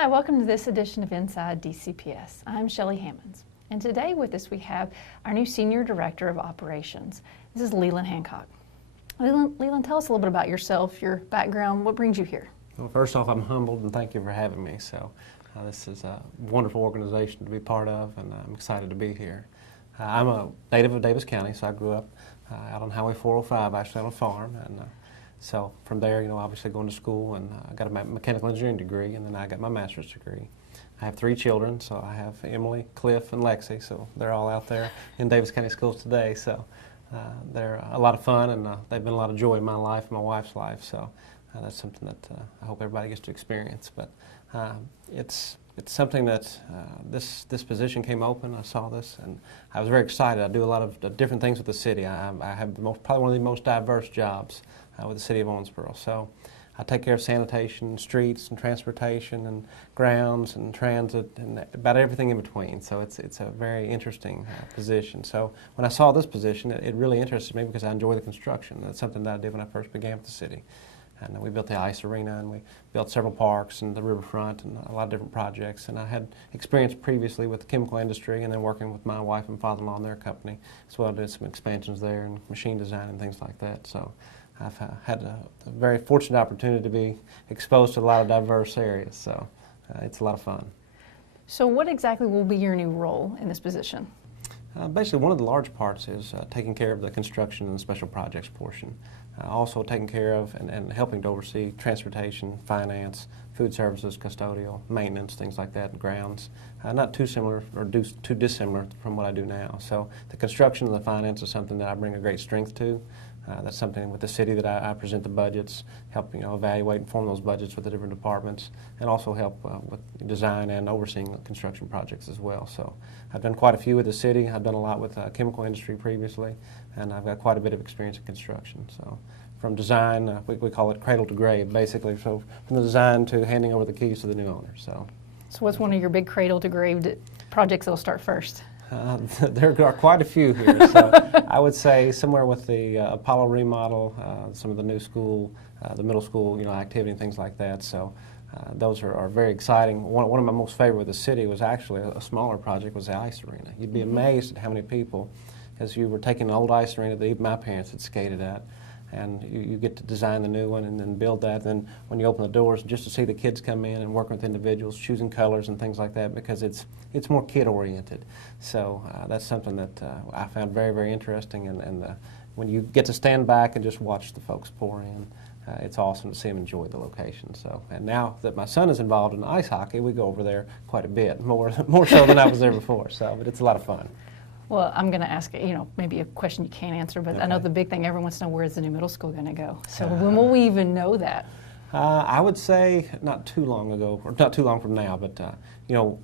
Hi, welcome to this edition of Inside DCPS. I'm Shelly Hammons, and today with us we have our new Senior Director of Operations. This is Lelan Hancock. Lelan, tell us a little bit about yourself, your background, what brings you here? Well, first off, I'm humbled and thank you for having me. This is a wonderful organization to be part of, and I'm excited to be here. I'm a native of Daviess County, so I grew up out on Highway 405, actually on a farm, and so from there, obviously going to school, and I got a mechanical engineering degree, and then I got my master's degree. I have 3 children, so I have Emily, Cliff, and Lexi, so they're all out there in Daviess County schools today. So they're a lot of fun, and they've been a lot of joy in my life and my wife's life. So that's something that I hope everybody gets to experience. But it's something that this position came open. I saw this, and I was very excited. I do a lot of different things with the city. I have probably one of the most diverse jobs with the city of Owensboro. So I take care of sanitation, streets, and transportation, and grounds, and transit, and about everything in between. So it's a very interesting position. So when I saw this position, it really interested me because I enjoy the construction. That's something that I did when I first began with the city. And we built the ice arena, and we built several parks and the riverfront and a lot of different projects. And I had experience previously with the chemical industry, and then working with my wife and father-in-law in their company as well. I did some expansions there and machine design and things like that. So I've had a very fortunate opportunity to be exposed to a lot of diverse areas. So it's a lot of fun. So what exactly will be your new role in this position? Basically, one of the large parts is taking care of the construction and the special projects portion. Also taking care of and helping to oversee transportation, finance, food services, custodial, maintenance, things like that, and grounds. Not too similar or too dissimilar from what I do now. So the construction and the finance is something that I bring a great strength to. That's something with the city that I present the budgets, help evaluate and form those budgets with the different departments, and also help with design and overseeing construction projects as well. So I've done quite a few with the city. I've done a lot with chemical industry previously, and I've got quite a bit of experience in construction. So from design, we call it cradle to grave, basically. So from the design to handing over the keys to the new owner. So what's one of your big cradle to grave projects that'll start first? There are quite a few here, so I would say somewhere with the Apollo remodel, some of the new school, the middle school, activity and things like that. So those are very exciting. One of my most favorite with the city was actually a smaller project, was the ice arena. You'd be amazed at how many people, as you were taking an old ice arena that even my parents had skated at, and you get to design the new one and then build that. Then when you open the doors, just to see the kids come in and working with individuals, choosing colors and things like that, because it's more kid-oriented. So that's something that I found very, very interesting. And when you get to stand back and just watch the folks pour in, it's awesome to see them enjoy the location. So, and now that my son is involved in ice hockey, we go over there quite a bit, more so than I was there before. So, but it's a lot of fun. Well, I'm going to ask, maybe a question you can't answer, but okay. I know the big thing everyone wants to know, where is the new middle school going to go? So when will we even know that? I would say not too long ago, or not too long from now, but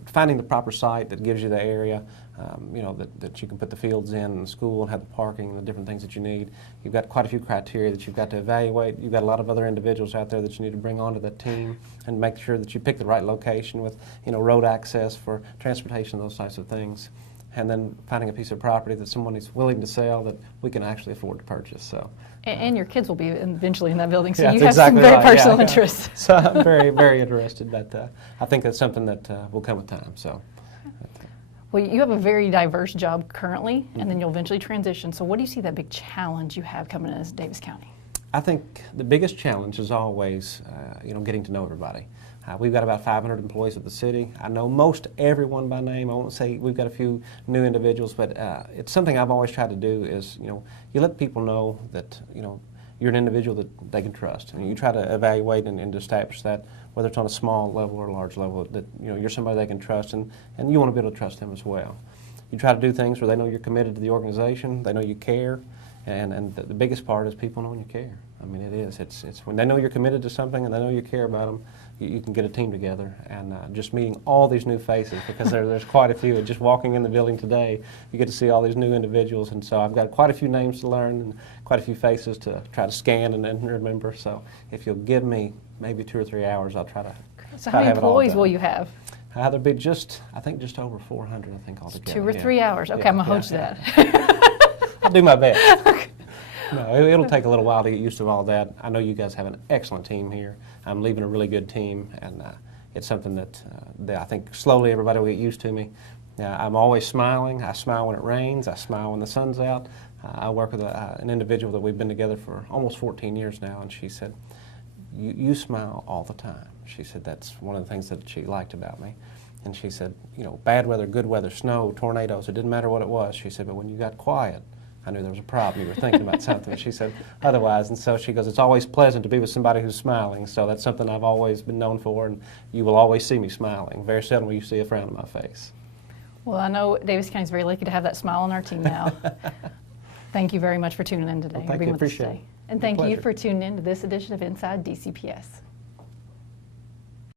finding the proper site that gives you the area, that you can put the fields in the school and have the parking and the different things that you need. You've got quite a few criteria that you've got to evaluate. You've got a lot of other individuals out there that you need to bring onto the team and make sure that you pick the right location with, road access for transportation, those types of things. And then finding a piece of property that someone is willing to sell that we can actually afford to purchase. So, and your kids will be eventually in that building, so yeah, you have exactly some very right. personal interests. So I'm very, very interested, but I think that's something that will come with time. So, well, you have a very diverse job currently, and then you'll eventually transition. So what do you see that big challenge you have coming in as Daviess County? I think the biggest challenge is always, getting to know everybody. We've got about 500 employees at the city. I know most everyone by name. I won't say we've got a few new individuals, but it's something I've always tried to do is, you let people know that, you're an individual that they can trust. And you try to evaluate and establish that, whether it's on a small level or a large level, that, you're somebody they can trust, and you want to be able to trust them as well. You try to do things where they know you're committed to the organization, they know you care, and the biggest part is people knowing you care. I mean, it is. It's when they know you're committed to something and they know you care about them, you can get a team together. And just meeting all these new faces, because there's quite a few. Just walking in the building today, you get to see all these new individuals. And so I've got quite a few names to learn and quite a few faces to try to scan and remember. So if you'll give me maybe 2 or 3 hours, I'll try to. So how many employees will you have? There'll be just over 400, I think, altogether. 2 or 3 hours. Okay, I'm going to hold you that. I'll do my best. Okay. No, it'll take a little while to get used to all that. I know you guys have an excellent team here. I'm leaving a really good team, and it's something that I think slowly everybody will get used to me. I'm always smiling. I smile when it rains. I smile when the sun's out. I work with an individual that we've been together for almost 14 years now, and she said, you smile all the time. She said that's one of the things that she liked about me. And she said, you know, bad weather, good weather, snow, tornadoes, it didn't matter what it was. She said, but when you got quiet, I knew there was a problem. You were thinking about something. She said otherwise. And so she goes, it's always pleasant to be with somebody who's smiling. So that's something I've always been known for, and you will always see me smiling. Very seldom will you see a frown on my face. Well, I know Daviess County is very lucky to have that smile on our team now. Thank you very much for tuning in today. Well, thank being you. with us Appreciate today. it. And thank you Pleasure. for tuning in to this edition of Inside DCPS.